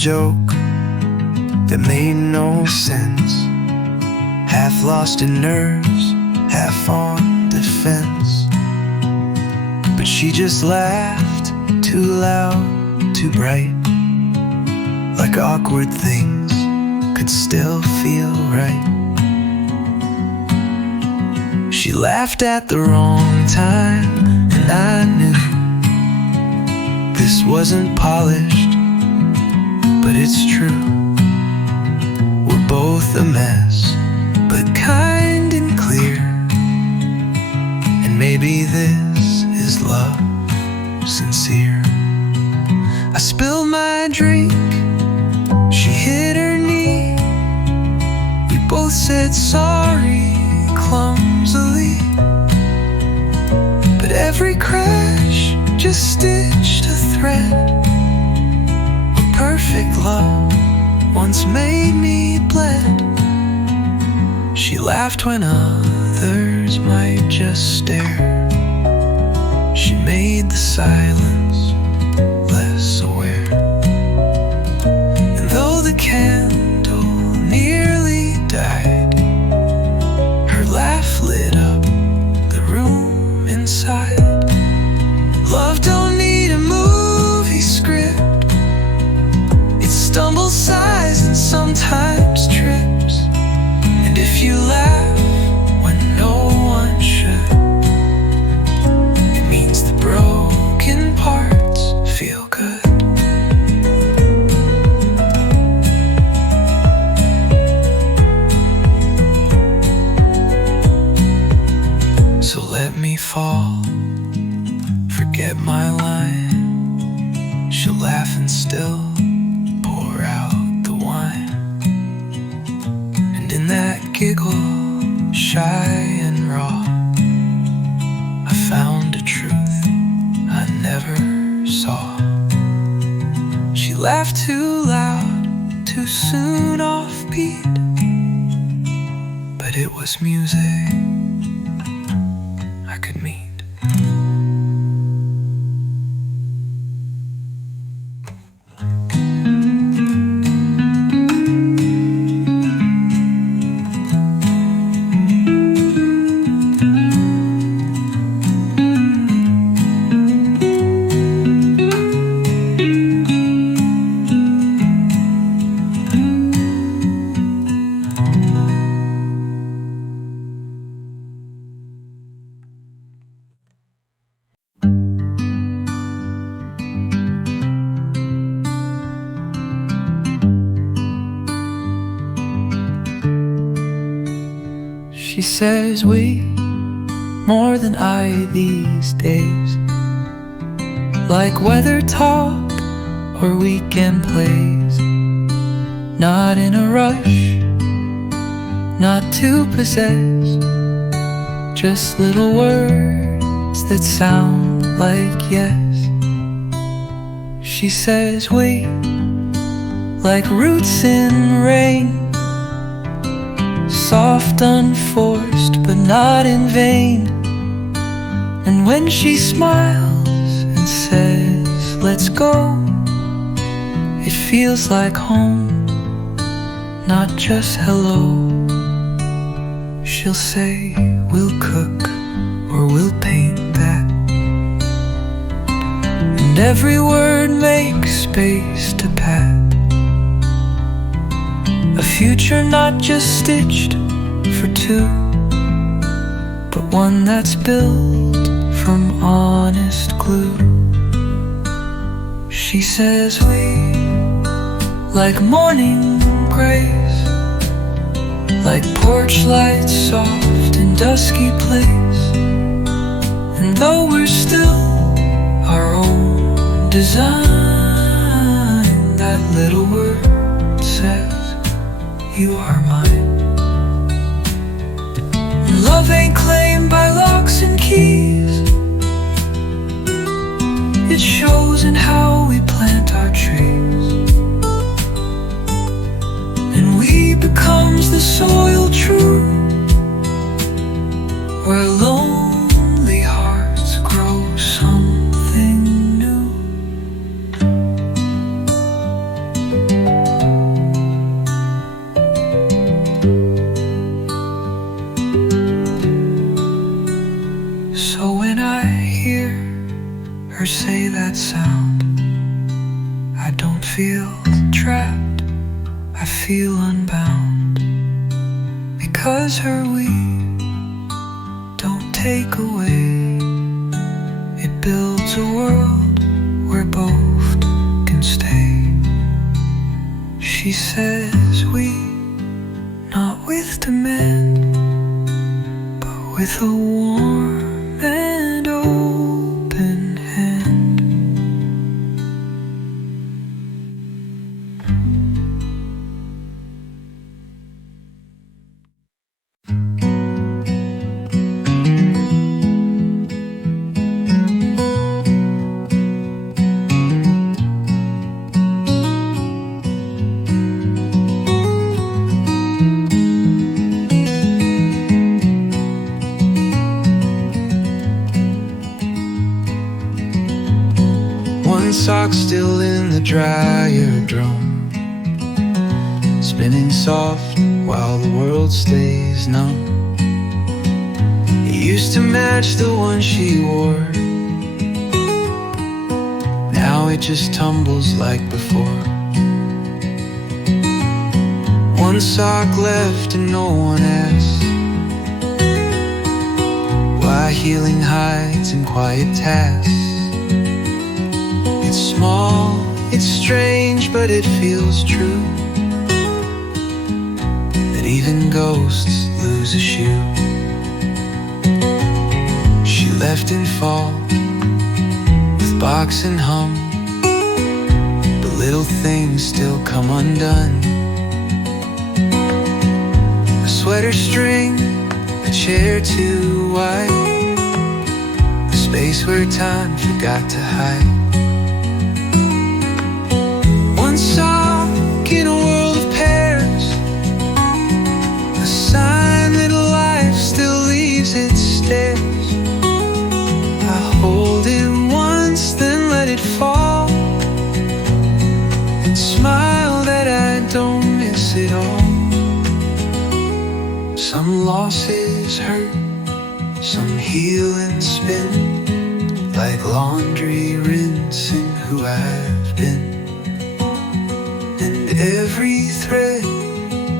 joke that made no sense, half lost in nerves, half on defense. But she just laughed, too loud, too bright, like awkward things could still feel right. She laughed at the wrong time, and I knew this wasn't polished, but it's true. We're both a mess, but kind and clear. And maybe this is love, sincere. I spilled my drink, she hit her knee. We both said sorry clumsily, but every crash just stitched a thread. Where perfect love once made me bled. She laughed when others might just stare. She made the silence less aware. And though the candle nearly died, her laugh lit up the room inside. Love don't need a movie script. It stumbles, sighs, and sometimes trips. And if you laugh when no one should, it means the broken parts feel good. So let me fall, forget my line. She'll laugh and still pour out the wine. And in that giggle, shy and raw, I found a truth I never saw. She laughed too loud, too soon offbeat, but it was music I could meet. She says we more than I these days, like weather talk or weekend plays. Not in a rush, not to possess, just little words that sound like yes. She says we like roots in rain, soft, unforced, but not in vain. And when she smiles and says, let's go, it feels like home, not just hello. She'll say, we'll cook or we'll paint that. And every word makes space to pat. A future not just stitched for two, but one that's built from honest glue. She says we like morning grace, like porch lights soft in dusky place. And though we're still our own design, that little word says you are mine. And love ain't claimed by locks and keys. It shows in how we plant our trees. And we becomes the soil true, where lonely hearts grow something new. 'cause her we don't take away. It builds a world where both can stay. She says we, not with demand, but with a warm and open hand. One sock still in the dryer drum, spinning soft while the world stays numb. It used to match the one she wore, now it just tumbles like before. One sock left and no one asks why healing hides in quiet tasks. It's small, it's strange, but it feels true that even ghosts lose a shoe. She left in fall with box and hum, but little things still come undone. A sweater string, a chair too wide, a space where time forgot to hide. One sock in a world of pairs, a sign that life still leaves its stairs. I hold it once, then let it fall, and smile that I don't miss it all. Some losses hurt, some heal and spin, like laundry rinsing who I've been. And every thread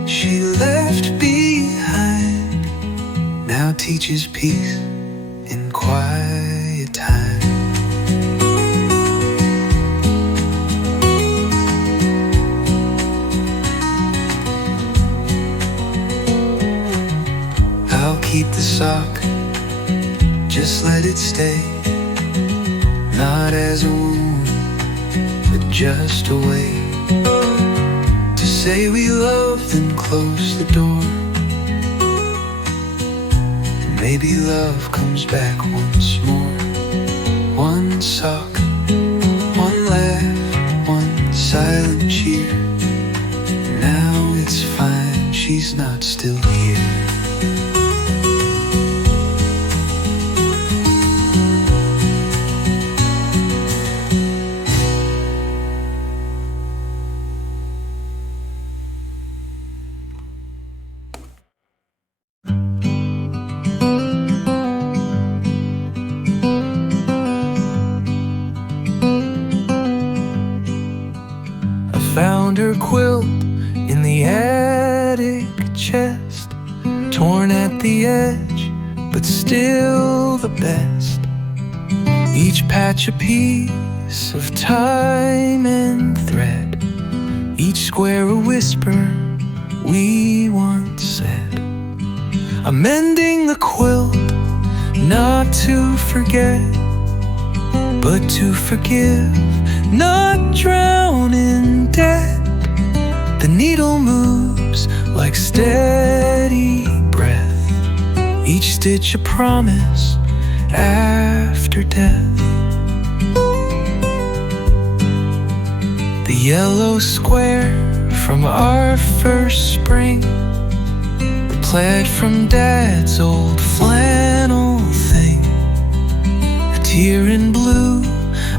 she left behind now teaches peace in quiet time. I'll keep the sock, just let it stay, not as a wound, but just a way to say we love, then close the door. And maybe love comes back once more. One sock, one laugh, one silent cheer. Now it's fine, she's not still here. Found her quilt in the attic chest, torn at the edge, but still the best. Each patch a piece of time and thread, each square a whisper we once said. I'm mending the quilt, not to forget, but to forgive, not drown in debt. The needle moves like steady breath, each stitch a promise after death. The yellow square from our first spring, the plaid from Dad's old flannel thing, a tear in blue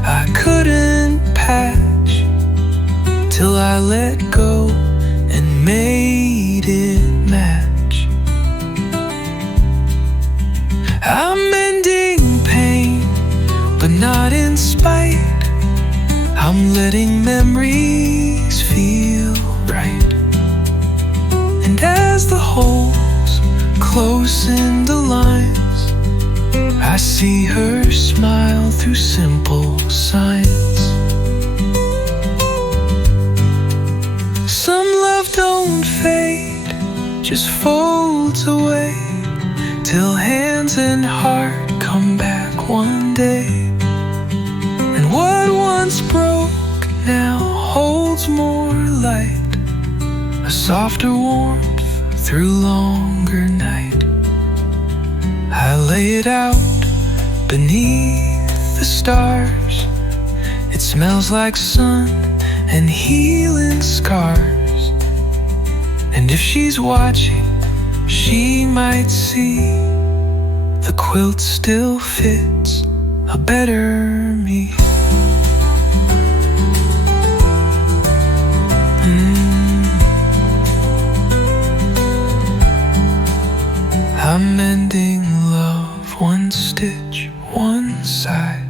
I couldn't patch till I let go and made it match. I'm mending pain, but not in spite. I'm letting memories feel right. And as the holes close in the lines. I see her smile through simple signs. Some love don't fade, just folds away, till hands and heart come back one day. And what once broke now holds more light, a softer warmth through longer night. I lay it out beneath the stars. It smells like sun and healing scars. And if she's watching, she might see the quilt still fits a better me. I'm mending love one stitch, one side,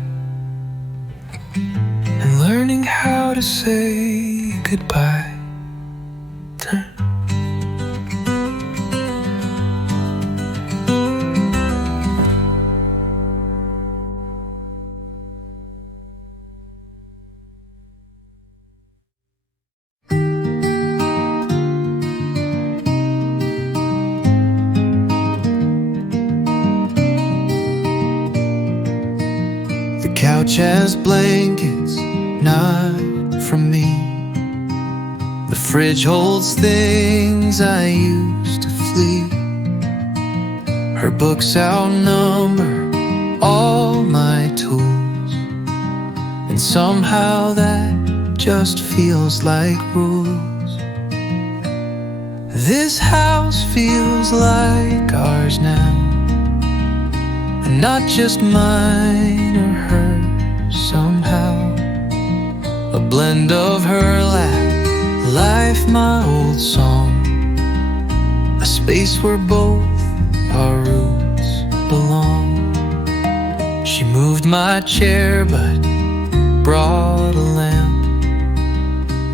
and learning how to say goodbye. The couch has blankets, not from me. The fridge holds things I used to flee. Her books outnumber all my tools, and somehow that just feels like rules. This house feels like ours now, and not just mine or hers somehow. A blend of her life, my old song, a space where both our roots belong. She moved my chair but brought a lamp.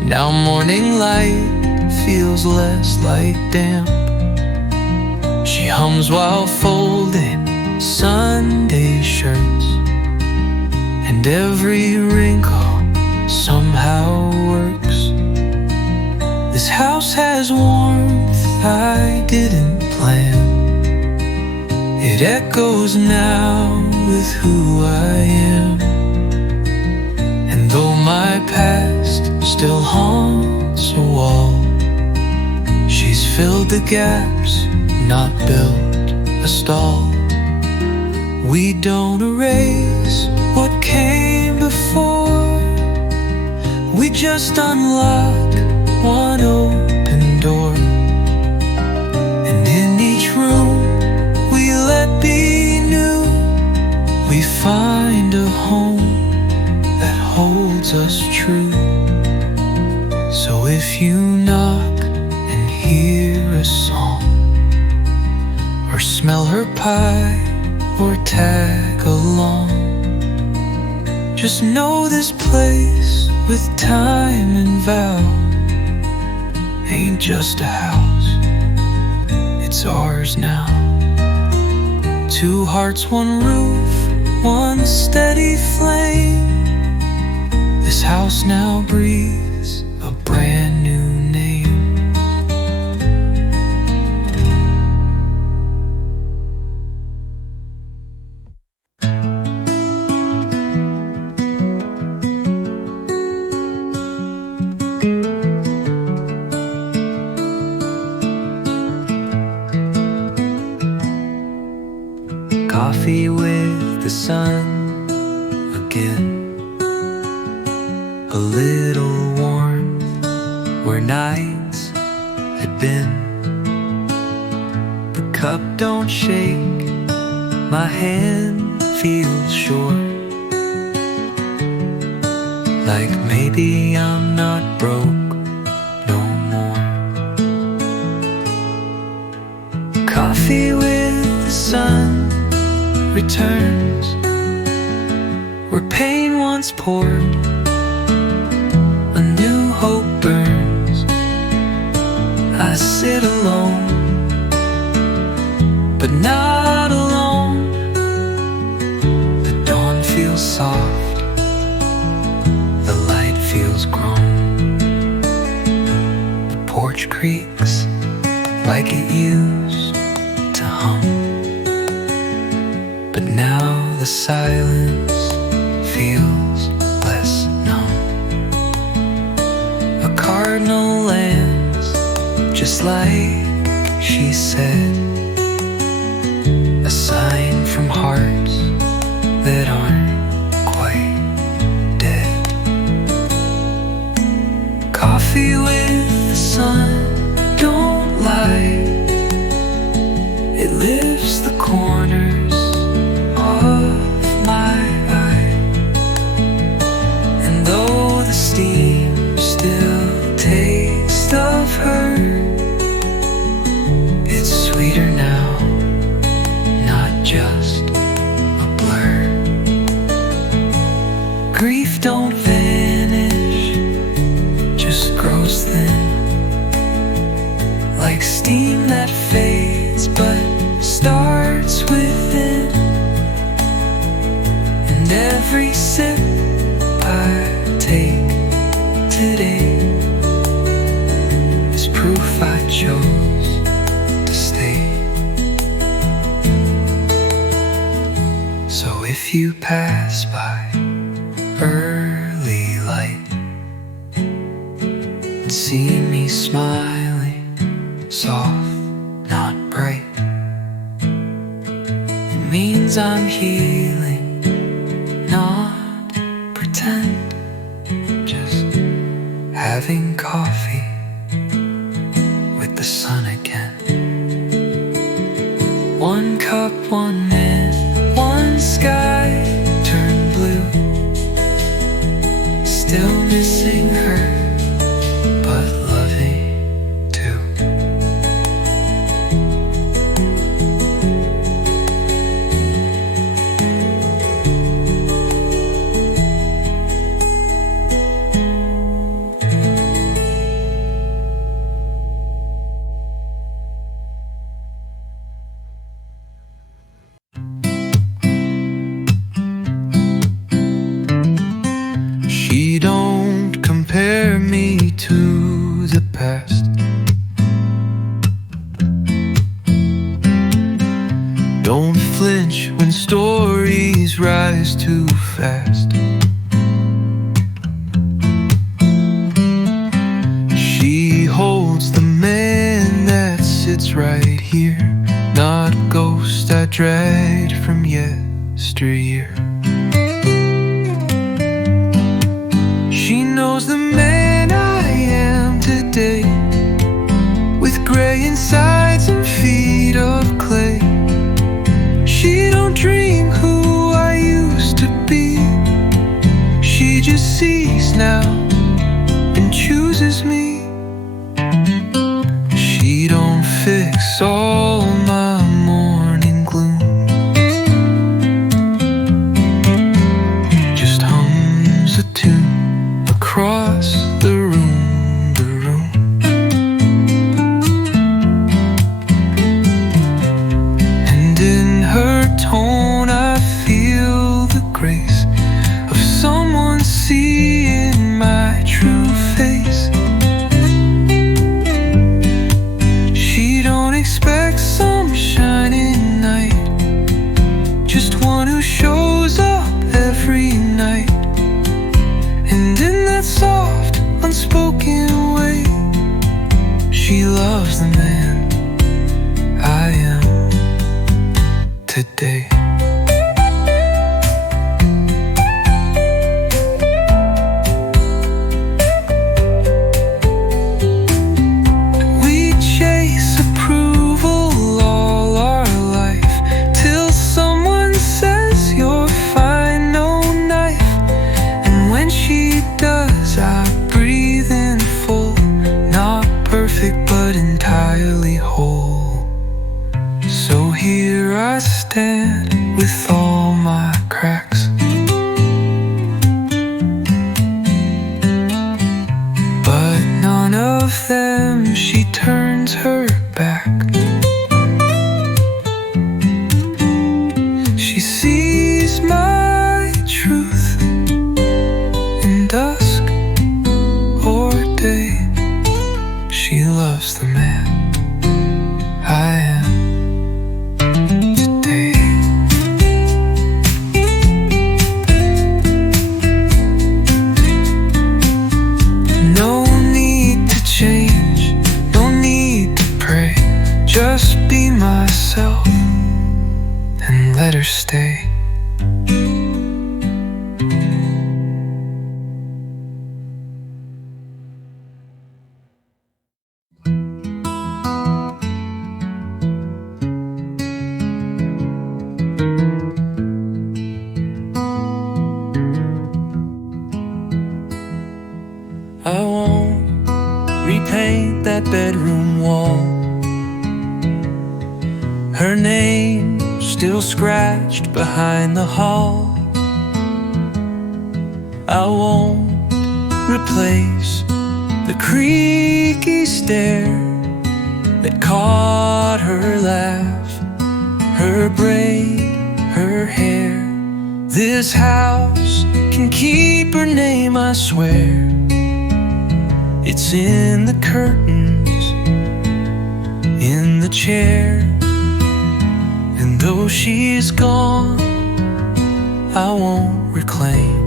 Now morning light feels less like damp. She hums while folding Sunday shirts, and every wrinkle somehow works. This house has warmth I didn't plan. It echoes now with who I am. And though my past still haunts a wall, she's filled the gaps, not built a stall. We don't erase what came before, we just unlock one open door. And in each room we let be new, we find a home that holds us true. So if you knock and hear a song, or smell her pie, or tag along, just know this place with time and vow ain't just a house, it's ours now. Two hearts, one roof, one steady flame. This house now breathes a brand new name. Coffee with the sun again, a little warmth where nights had been. The cup don't shake, my hand feels short, like maybe I'm not broke no more. Coffee with the sun returns, where pain once poured, a new hope burns. I sit alone, but not alone. The dawn feels soft, the light feels grown. The porch creaks like it used to hum, but now the silence feels less numb. A cardinal lands just like she said, a sign from hearts that aren't quite dead. Coffee with the sun, don't lie, it lifts the corners of my eye. And though the steam still tastes of her, it's sweeter now, not just a blur. Grief don't vanish, just grows thin, like steam that fades but starts within. And every sip I take today is proof I chose to stay. So if you pass by early light and see me smiling, soft, not bright, it means I'm healing, not pretend, just having coffee with the sun again. One cup, one man, one sky turned blue, still missing her, but loving too. She don't compare me to the past. Don't flinch when stories rise too fast. She holds the man that sits right here, not a ghost I dragged from yesteryear. She knows the man I am today, with gray insides and feet of clay. She don't dream who I used to be, she just sees now and chooses me. She don't fix all my morning gloom, just hums a tune across the room, the room. And in her tone I feel the grace of someone seeing my true face. She don't expect some shining night, just one who shows up every night. And in that soft, unspoken way, she loves the man I am today. We chase approval all our life, till someone says you're fine, no knife. And when she does, I breathe in full, not perfect but entirely whole. So here I stand with all my cracks, but none of them she turns her back. her name still scratched behind the hall. I won't replace the creaky stair that caught her laugh, her braid, her hair. This house can keep her name, I swear. It's in the curtains, in the chair. And though she's gone, I won't reclaim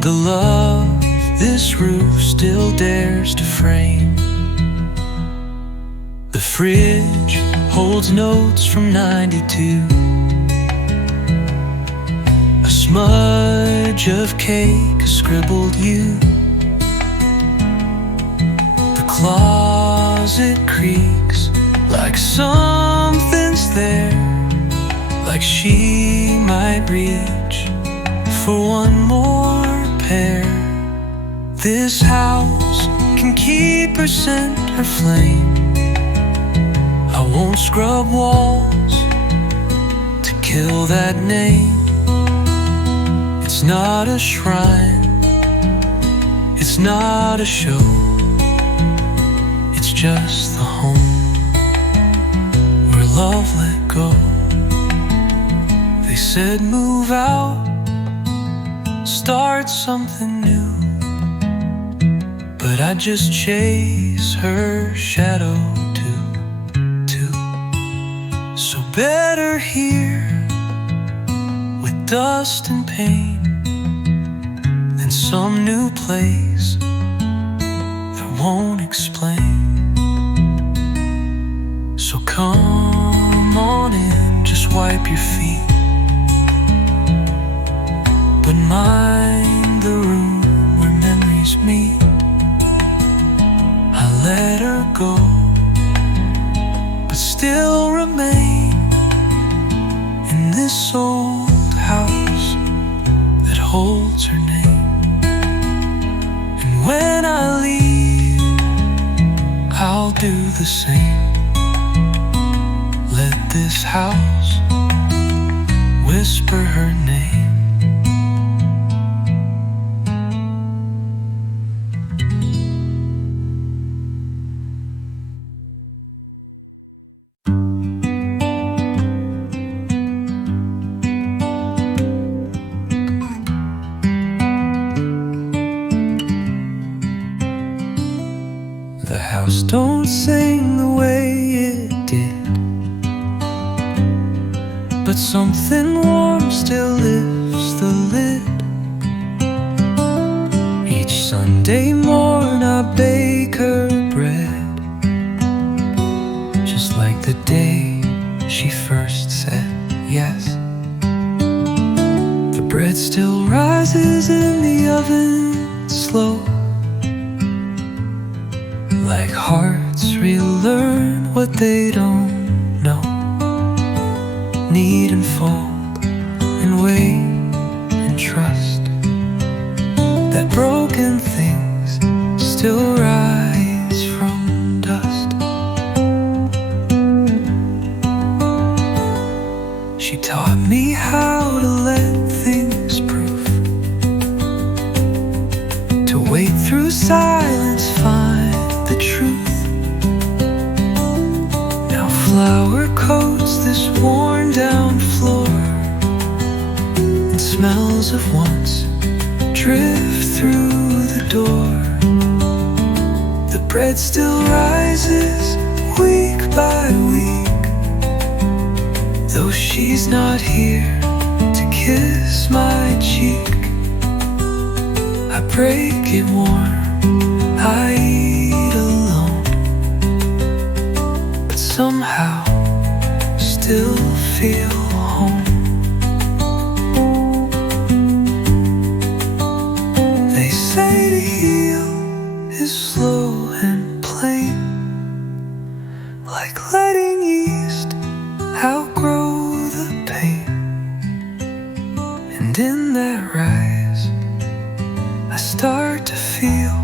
the love this roof still dares to frame. The fridge holds notes from '92, a smudge of cake, a scribbled you. The closet creaks like something's there, like she might reach for one more pair. This house can keep her scent, her flame. I won't scrub walls to kill that name. It's not a shrine, it's not a show. It's just the home where love let go. They said move out, start something new, but I just chase her shadow too. So better here with dust and pain than some new place that won't explain. So come on in, just wipe your feet, but mind the room where memories meet. I let her go, but still remain in this old house that holds her name. And when I leave, I'll do the same. Let this house whisper her name. The house don't sing the way it did, but something warm still lifts the lid. Each Sunday morn I bake her bread, just like the day she first said yes. The bread still rises in the oven slow, like hearts relearn what they don't know. Need and fold and wait and trust that broken things still rise from dust. She taught me how to let things proof, to wait through silence, find the truth. Now flour coats this worn down floor, and smells of once drift through the door. The bread still rises week by week, though she's not here to kiss my cheek. I break it warm, I eat alone, but somehow still feel home. They say to heal is slow and plain, like letting yeast outgrow the pain. And in that rise, I start to feel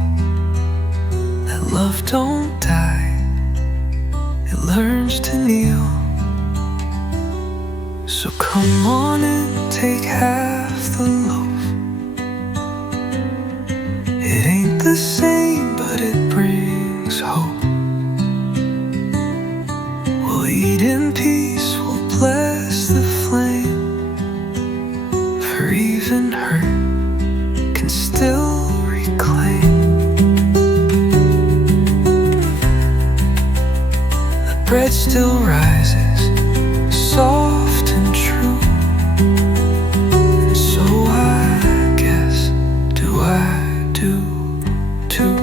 that love don't die, it learns arms to kneel. So come on and take half the loaf. It ain't the same, but it brings hope. We'll eat in peace, we'll bless the flame. For even hurt can still reclaim. The bread still rises, soft and true. And so I guess, do I do too?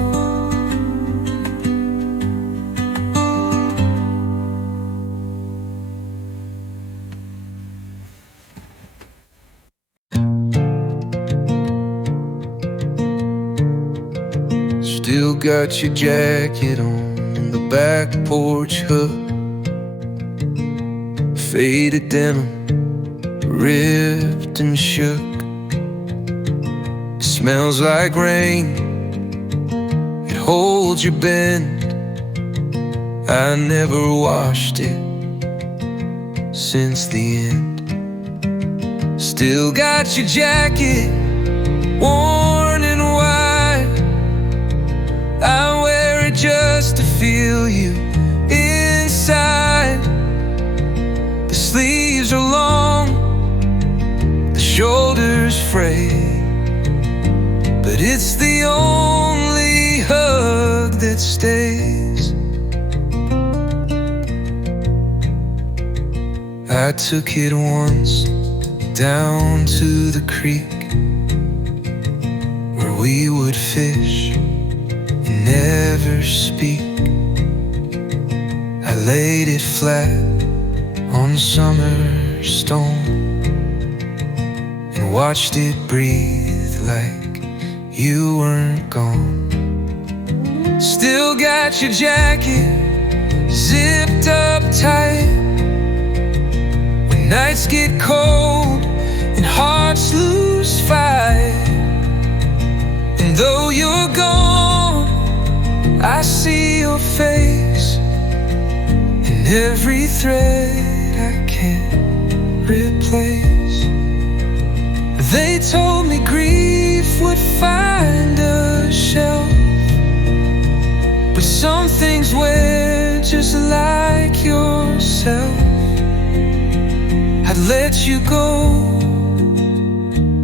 Still got your jacket on the back porch hook. Faded denim, ripped and shook. Smells like rain, it holds your bend. I never washed it since the end. Still got your jacket, worn and wide. I wear it just to feel you inside. The sleeves are long, the shoulders frayed, but it's the only hug that stays. I took it once down to the creek where we would fish and never speak. I laid it flat on summer stone and watched it breathe like you weren't gone. Still got your jacket zipped up tight. When nights get cold and hearts lose fight, and though you're gone, I see your face in every thread I can't replace. They told me grief would find a shelf, but some things wear just like yourself. I'd let you go,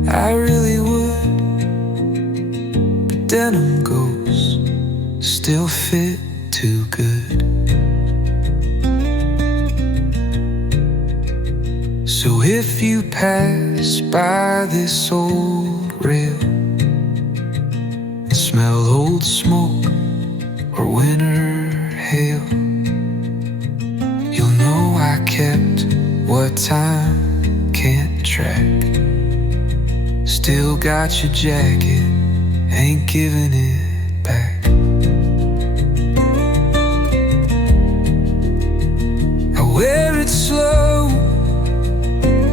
I really would, but denim goes still fit too good. So if you pass by this old rail and smell old smoke or winter hail, you'll know I kept what time can't track. Still got your jacket, ain't giving it back. I wear it slow,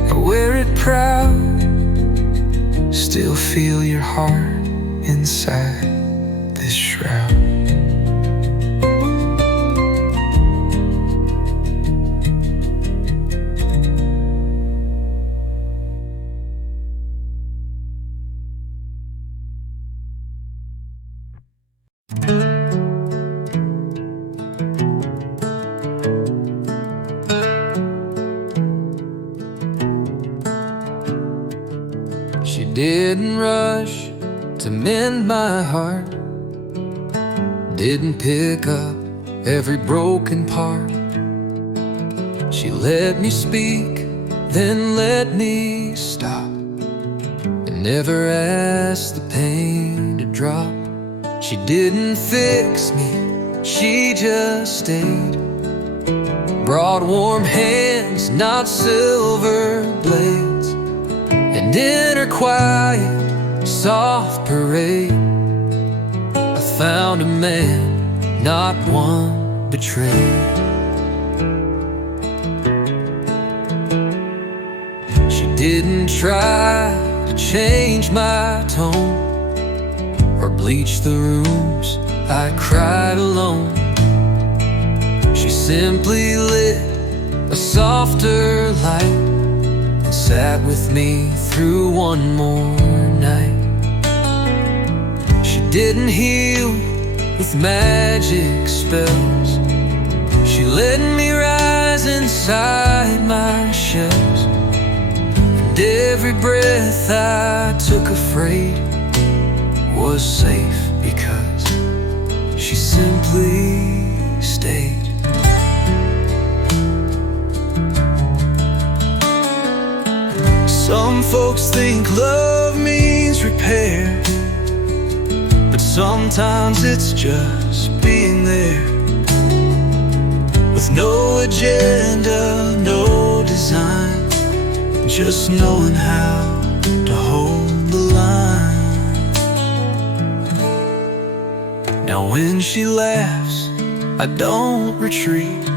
I wear it proud. Still feel your heart inside this shroud. She didn't rush to mend my heart, didn't pick up every broken part. She let me speak, then let me stop, and never asked the pain to drop. She didn't fix me, she just stayed. Broad warm hands, not silver blades, and in her quiet, soft parade, I found a man, not one betrayed. She didn't try to change my tone or bleach the rooms I cried alone. She simply lit a softer light and sat with me through one more night. She didn't heal with magic spells. She let me rise inside my shells. And every breath I took afraid was safe because she simply stayed. Some folks think love means repair, but sometimes it's just being there, with no agenda, no design, just knowing how to hold the line. Now when she laughs, I don't retreat.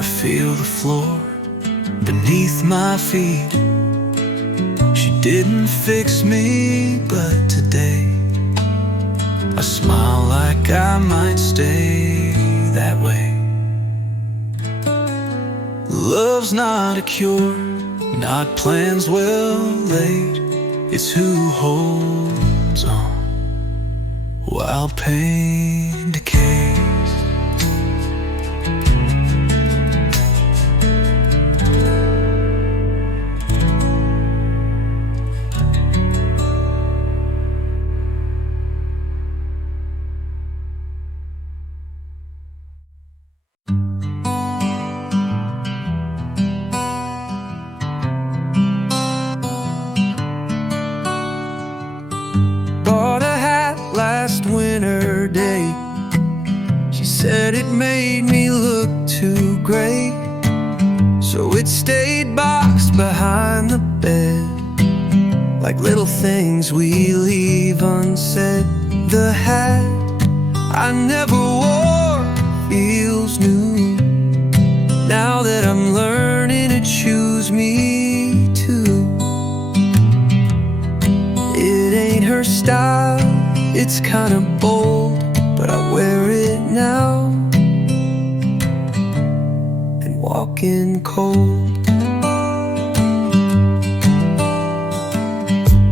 I feel the floor beneath my feet. She didn't fix me, but today I smile like I might stay that way. Love's not a cure, not plans well laid. It's who holds on while pain decays. Bought a hat last winter day. She said it made me look too great, so it stayed boxed behind the bed, like little things we leave unsaid. The hat I never wore feels new, now that I'm learning to choose me too. It ain't her style, it's kinda bold, but I wear it now and walk in cold.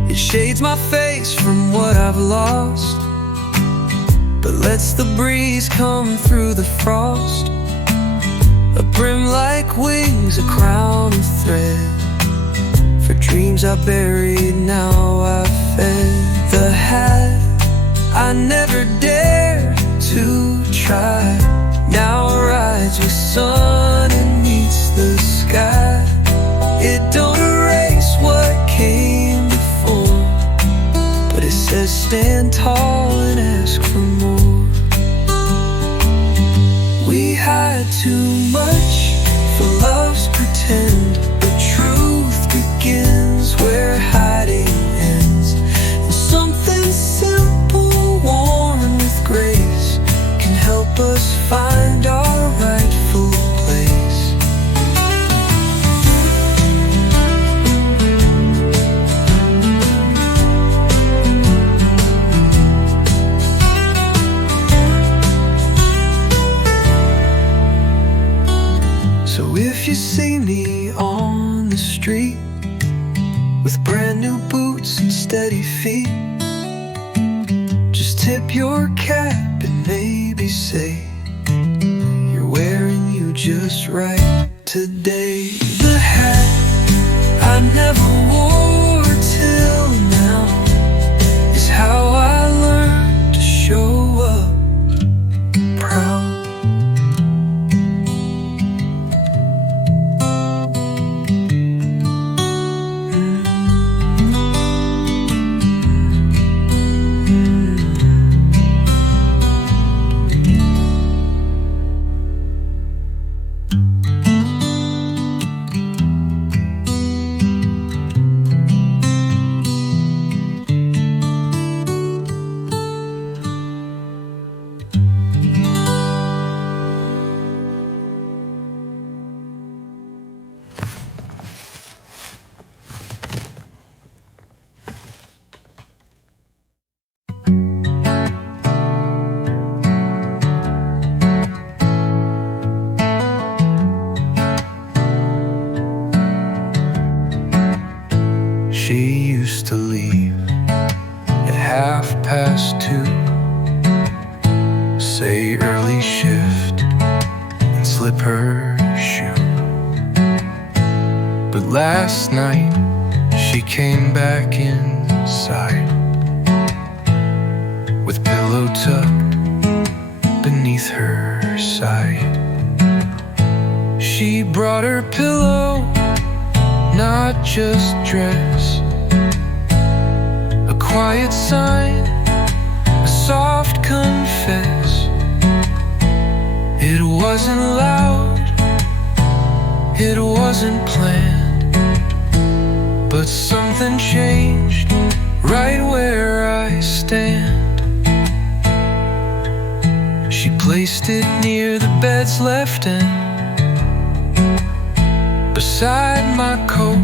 It shades my face from what I've lost, but lets the breeze come through the frost. A brim like wings, a crown of thread, for dreams I buried, now I've fed. The hat I never dared to try, now rides with sun and meets the sky. It don't erase what came before, but it says stand tall and ask for more. We hide too much for love's pretend, but truth begins where hiding ends. And something simple, worn with grace, can help us find our rightful place. So if you see me on the street with brand new boots and steady feet, just tip your cap and maybe say you're wearing you just right today. The hat I never wore till now is how I learned to show up proud. slip her shoe. But last night she came back inside with pillow tucked beneath her side. She brought her pillow, not just dress, a quiet sign, a soft confess. It wasn't loud, it wasn't planned, but something changed right where I stand. She placed it near the bed's left end, beside my coat,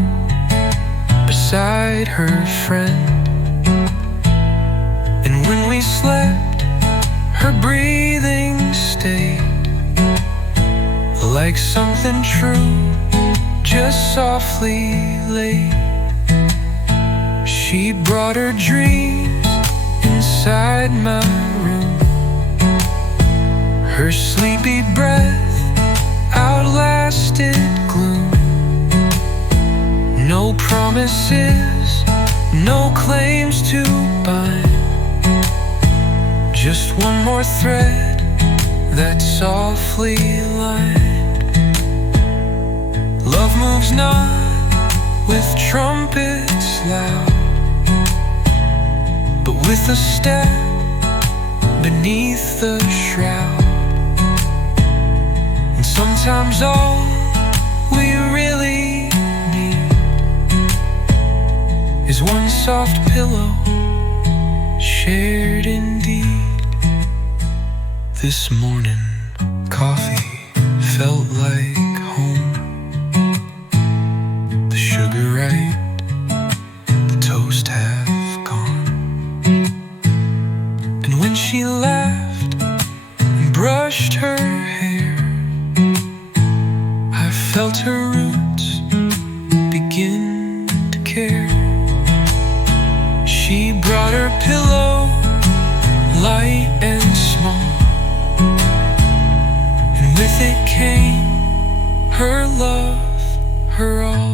beside her friend. And when we slept, her breathing stayed like something true, just softly laid. She brought her dreams inside my room. Her sleepy breath outlasted gloom. No promises, no claims to bind, just one more thread that softly lined. Love moves not with trumpets loud, but with a step beneath the shroud. And sometimes all we really need is one soft pillow shared indeed. This morning, coffee felt like home. The sugar right, the toast half gone. And when she laughed and brushed her hair, I felt her roots begin to care. She brought her pillow, light and small, and with it came her love, her all.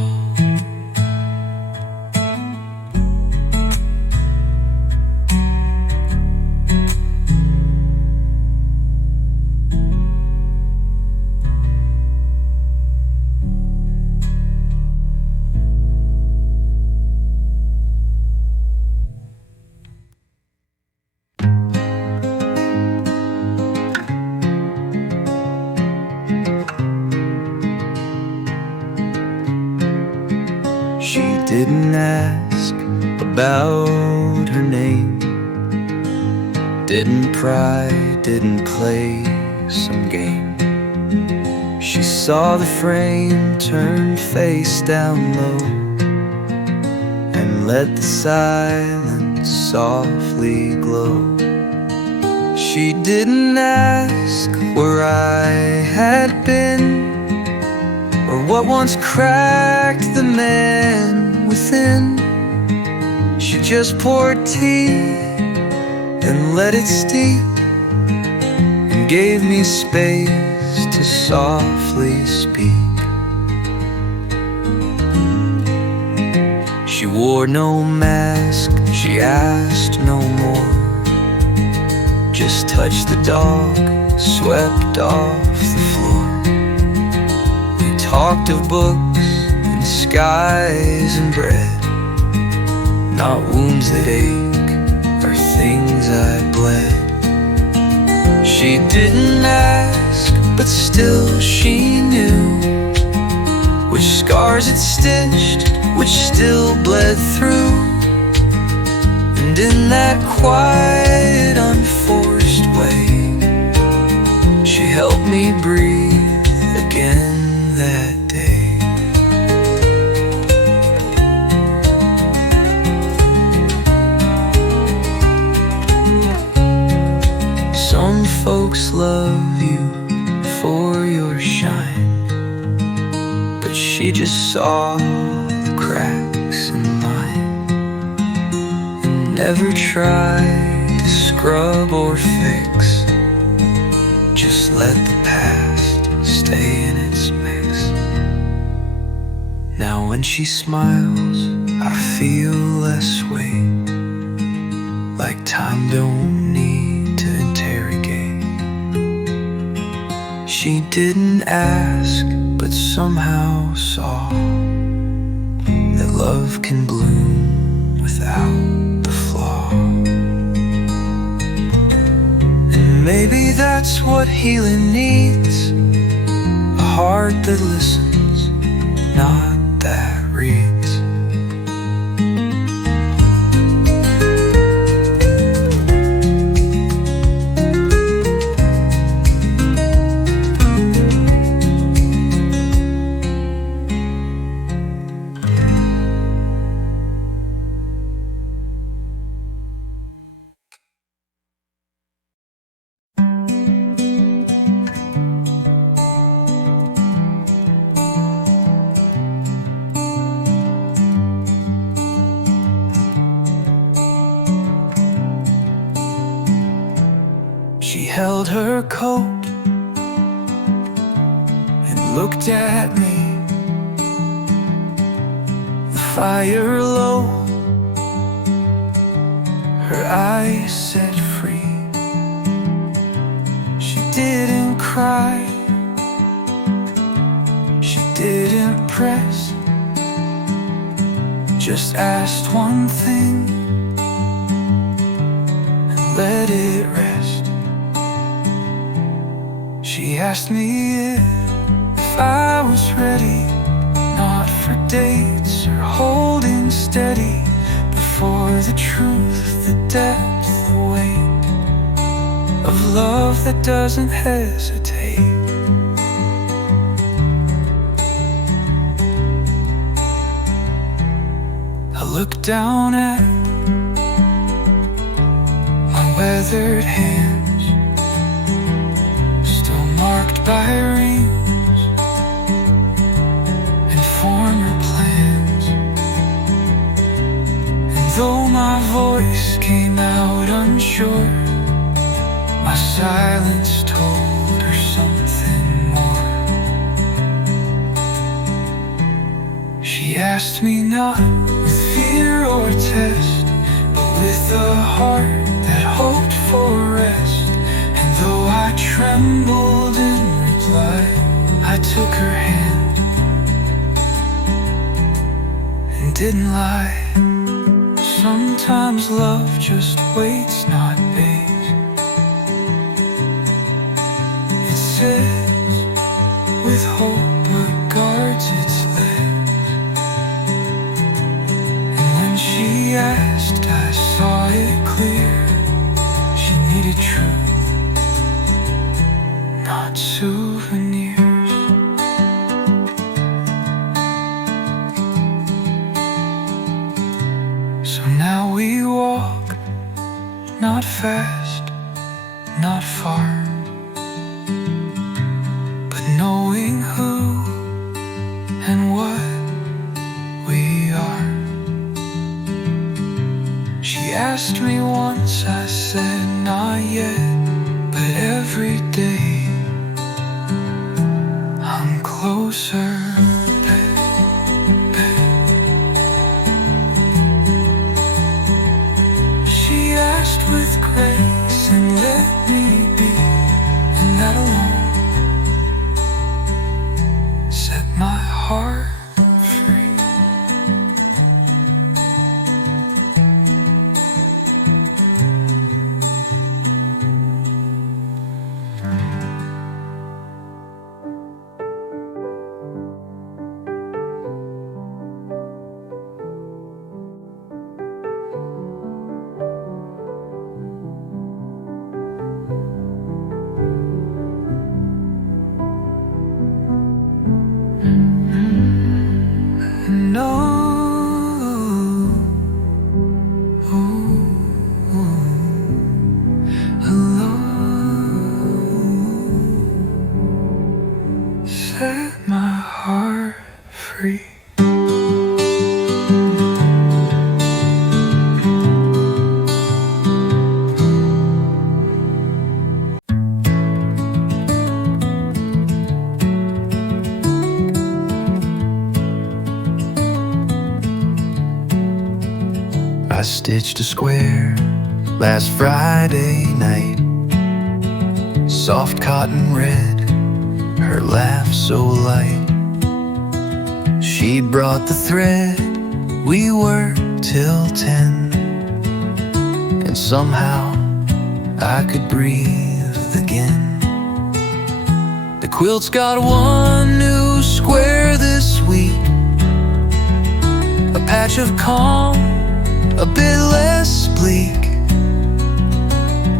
She didn't ask about her name, didn't pry, didn't play some game. She saw the frame turned face down low and let the silence softly glow. She didn't ask where I had been, or what once cracked the man within. She just poured tea and let it steep, and gave me space to softly speak. She wore no mask, she asked no more, just touched the dog, swept off the floor. Talked of books and skies and bread, not wounds that ache or things I bled. She didn't ask, but still she knew which scars it stitched, which still bled through. And in that quiet, unforced way, she helped me breathe again that day. Some folks love you for your shine, but she just saw the cracks in mine, and never tried to scrub or fix, just let the past stay when she smiles, I feel less weight, like time don't need to interrogate. She didn't ask, but somehow saw that love can bloom without the flaw. And maybe that's what healing needs, a heart that listens, not that reads. She held her coat and looked at me, the fire low, her eyes set free. She didn't cry, she didn't press, just asked one thing and let it rest. She asked me if I was ready, not for dates or holding steady, but for the truth, the depth, the weight of love that doesn't hesitate. I looked down at my weathered hands, marked by rings and former plans. And though my voice came out unsure, my silence told her something more. She asked me not with fear or test, but with a heart that hoped for rest. Though I trembled in reply, I took her hand and didn't lie. Sometimes love just waits, not begs. It sits with hope but guards its legs. And when she asked, I saw it clear. She needed truth, not souvenirs. So now we walk, not fast, not far, but knowing who and what we are. She asked me once, I said not yet, but every day I'm closer. She asked with grace and let me be, and that alone set my heart free. Set my heart free. I stitched a square last Friday night, soft cotton red, her laugh so light. She brought the thread, we worked till 10, and somehow I could breathe again. The quilt's got one new square this week, a patch of calm, a bit less bleak.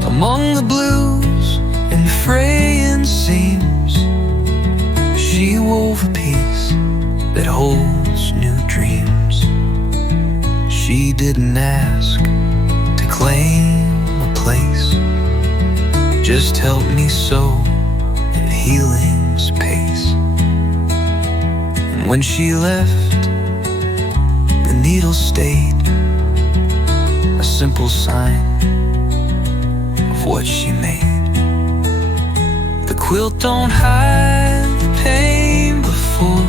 Among the blues and fraying seams, she wove a piece that holds new dreams. She didn't ask to claim a place, just help me sew at healing's pace. And when she left, the needle stayed, a simple sign of what she made. The quilt don't hide the pain before,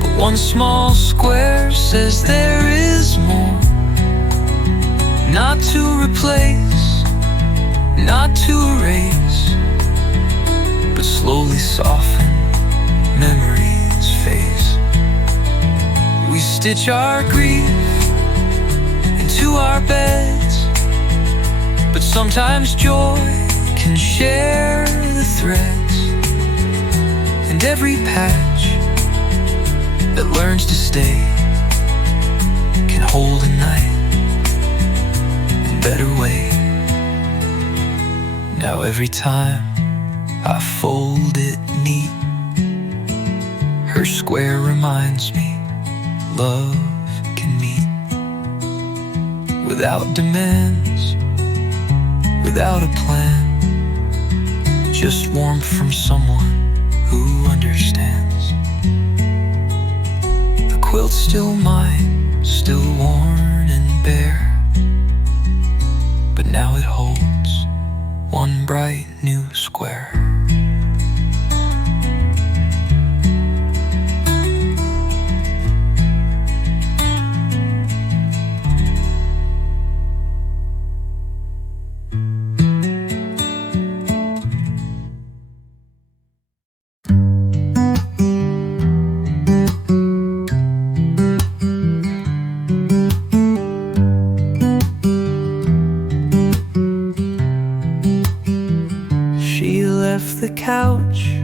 but one small square says there is more. Not to replace, not to erase, but slowly soften memory's face. We stitch our grief into our beds, but sometimes joy can share the threads. And every patch that learns to stay can hold a night in a better way. Now every time I fold it neat, her square reminds me love can meet without demands, without a plan, just warmth from someone who understands. The quilt's still mine, still worn and bare, but now it holds one bright new square. She left the couch,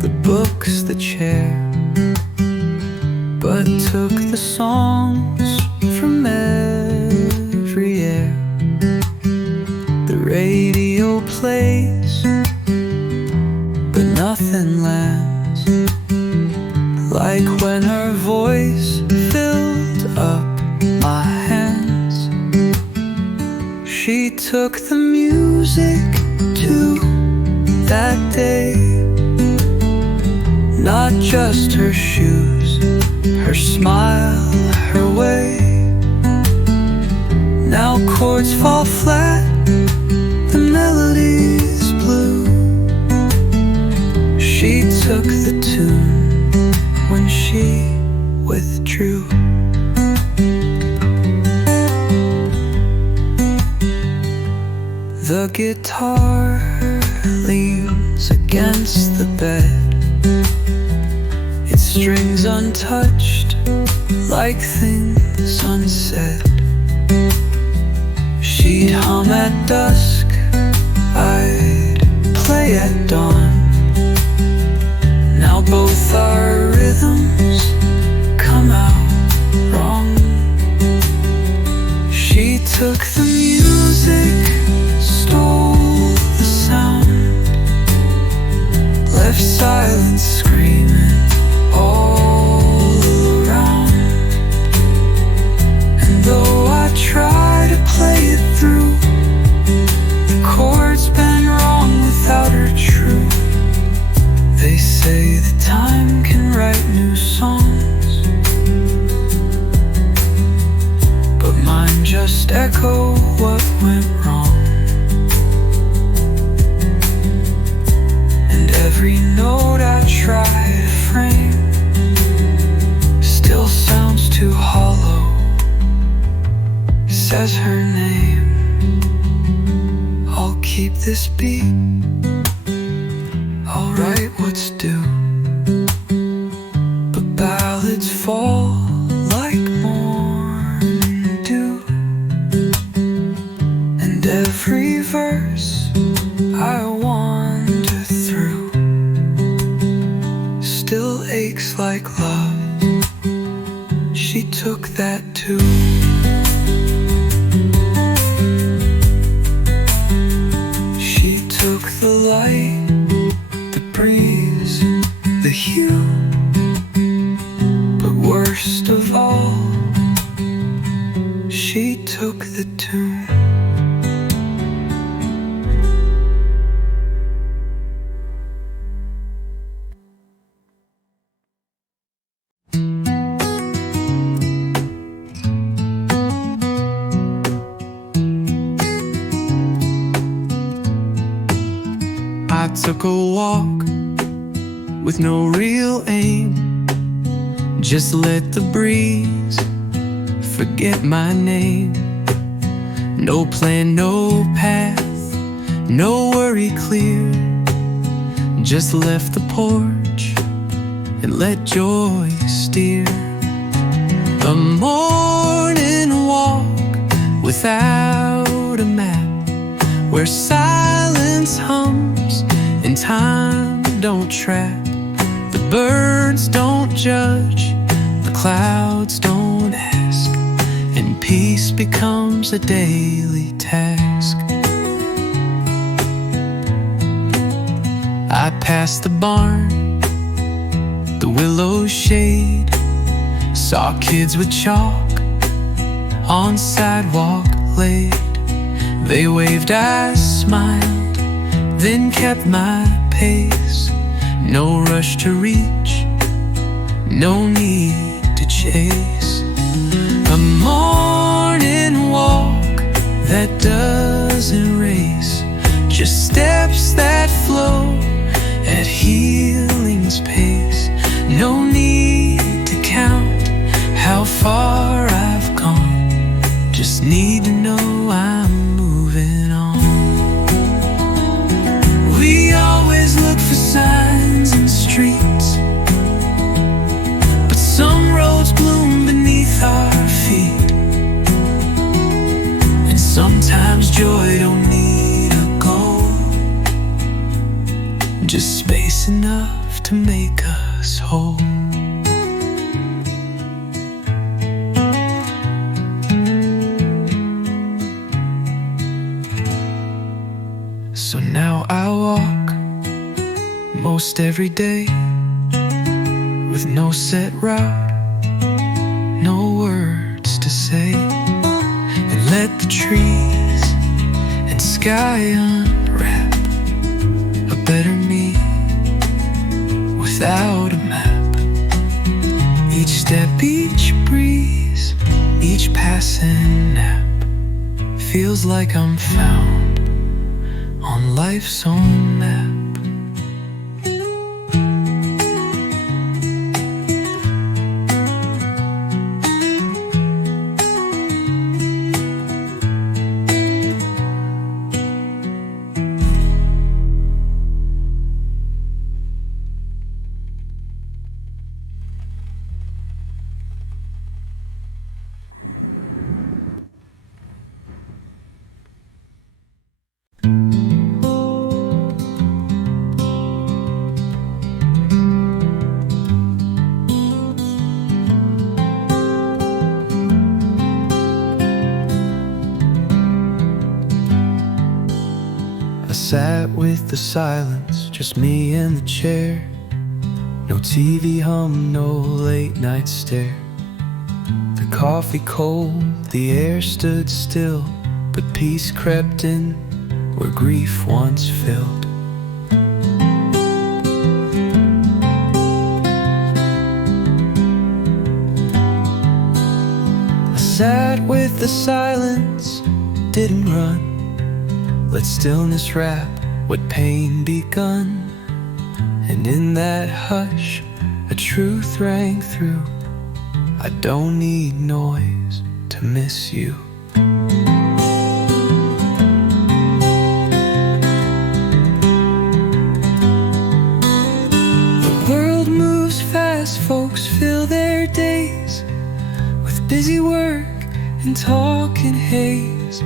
the books, the chair, but took the songs from every air. The radio plays, but nothing lands like when her voice filled up my hands. She took the music to that day, not just her shoes, her smile, her way. Now chords fall flat, the melody's blue. She took the tune when she withdrew. The guitar leans against the bed, its strings untouched, like things unsaid. She'd hum at dusk, I'd play at dawn. Now both our rhythms come out wrong. She took the music, stole the sound, left silence screaming all around. And though I try to play it through, the chords bend wrong without her true. They say that time can write new songs, but mine just echo what went wrong. And every note I try to frame still sounds too hollow as her name. I'll keep this beat, I'll write what's due, but ballads fall like morning dew, and every verse I wander through still aches like love. She took that too. She took the light, the breeze, the hue, but worst of all, she took the tune. I took a walk with no real aim, just let the breeze forget my name. No plan, no path, no worry clear, just left the porch and let joy steer. A morning walk without a map, where silence hums and time don't trap. The birds don't judge, the clouds don't ask, and peace becomes a daily task. I passed the barn, the willow's shade, saw kids with chalk on sidewalk laid. They waved, I smiled, then kept my pace. No rush to reach, no need to chase. A morning walk that doesn't race, just steps that flow at healing's pace. No need to count how far I've gone, just need to know I'm moving on. We always look for signs in the streets, but some roads bloom beneath our feet, and sometimes joy don't need a goal, just space enough to make us whole. So now I walk most every day with no set route, no words to say, and let the trees and sky unwrap a better me without a map. Each step, each breeze, each passing nap feels like I'm found on life's own map. I sat with the silence, just me and the chair. No TV hum, no late night stare. The coffee cold, the air stood still, but peace crept in where grief once filled. I sat with the silence, didn't run. Let stillness wrap what pain begun. And in that hush, a truth rang through. I don't need noise to miss you. days with busy work and talk and haze.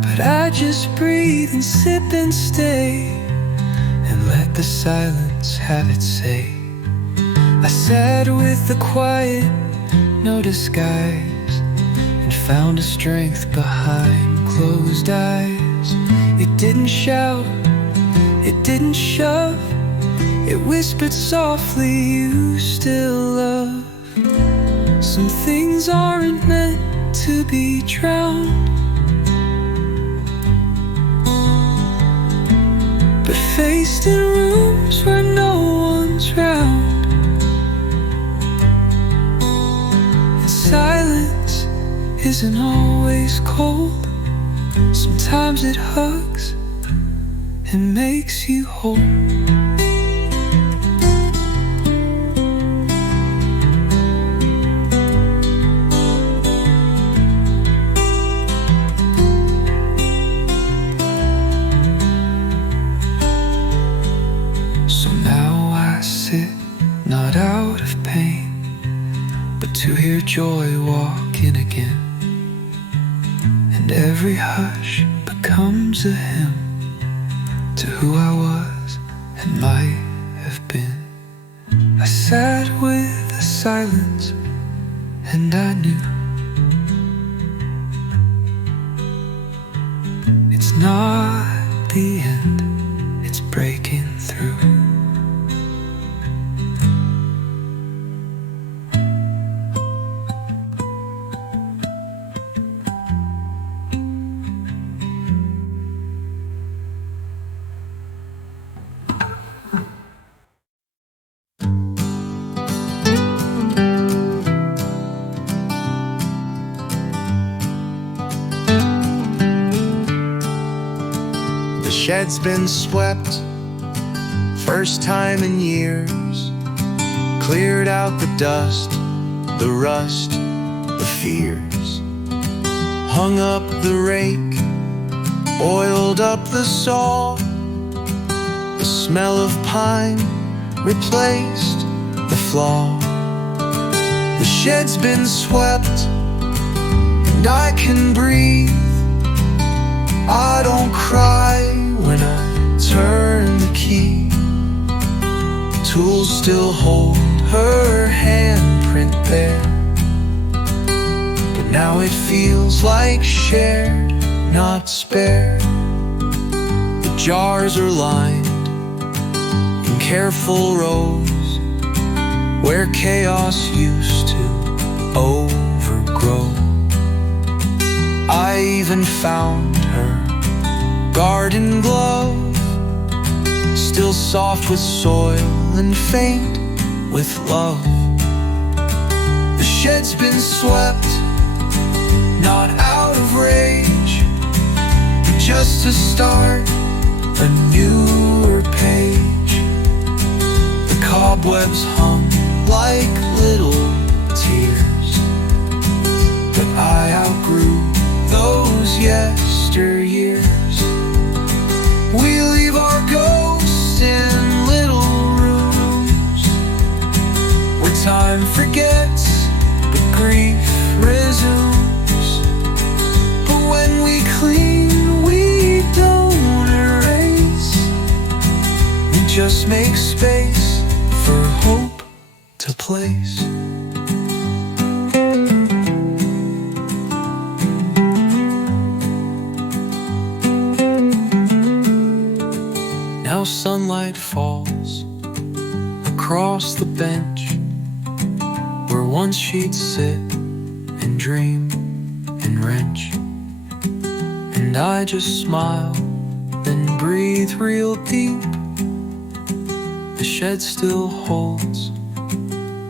But I just breathe and sip and stay and let the silence have its say. I sat with the quiet, no disguise, and found a strength behind closed eyes. It didn't shout, it didn't shove, it whispered softly, you still love. Some things aren't meant to be drowned, but faced in rooms where no one's round. And silence isn't always cold, sometimes it hugs and makes you whole. Not out of pain, but to hear joy walk in again. And every hush becomes a hymn to who I was and might have been. I sat with the silence and I knew it's not the end, it's breaking through. The shed's been swept, first time in years. Cleared out the dust, the rust, the fears. Hung up the rake, oiled up the saw. The smell of pine replaced the flaw. The shed's been swept, and I can breathe. I don't cry when I turn the key. Tools still hold her handprint there, but now it feels like shared, not spared. The jars are lined in careful rows where chaos used to overgrow. I even found her garden glove, still soft with soil and faint with love. The shed's been swept, not out of rage, but just to start a newer page. The cobwebs hung like little tears, but I outgrew those yesteryears. We leave our ghosts in little rooms where time forgets but grief resumes. But when we clean, we don't erase, we just make space for hope to place. Now sunlight falls across the bench where once she'd sit and dream and wrench. And I just smile, then breathe real deep. The shed still holds,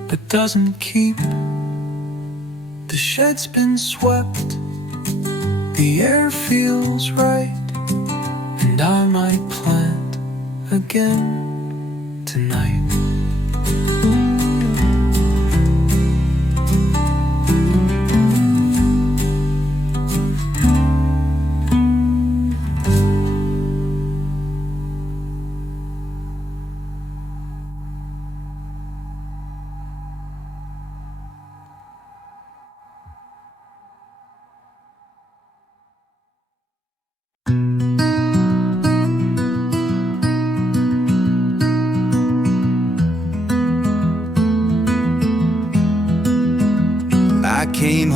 but doesn't keep. The shed's been swept, the air feels right, and I might plant again tonight.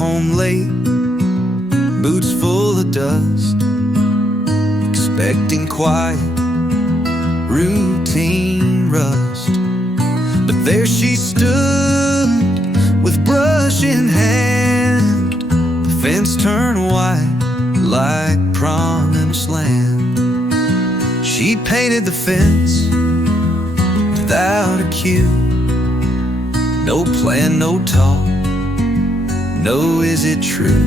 home late, boots full of dust, expecting quiet, routine rust. But there she stood, with brush in hand, the fence turned white like promised land. She painted the fence without a cue, no plan, no talk, no is it true.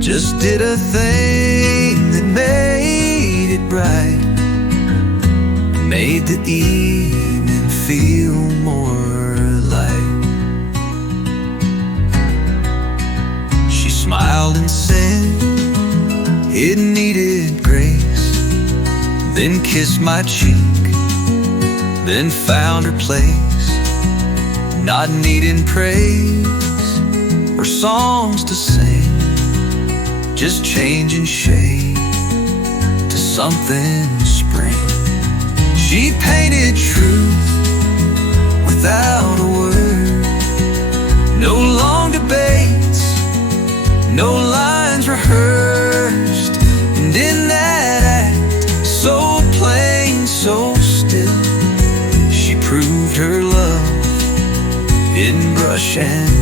Just did a thing that made it bright, made the evening feel more light. She smiled and said it needed grace, then kissed my cheek, then found her place, not needing praise or songs to sing, just changing shade to something spring. She painted truth without a word, no long debates, no lines rehearsed. And in that act, so plain, so still, she proved her love in brush and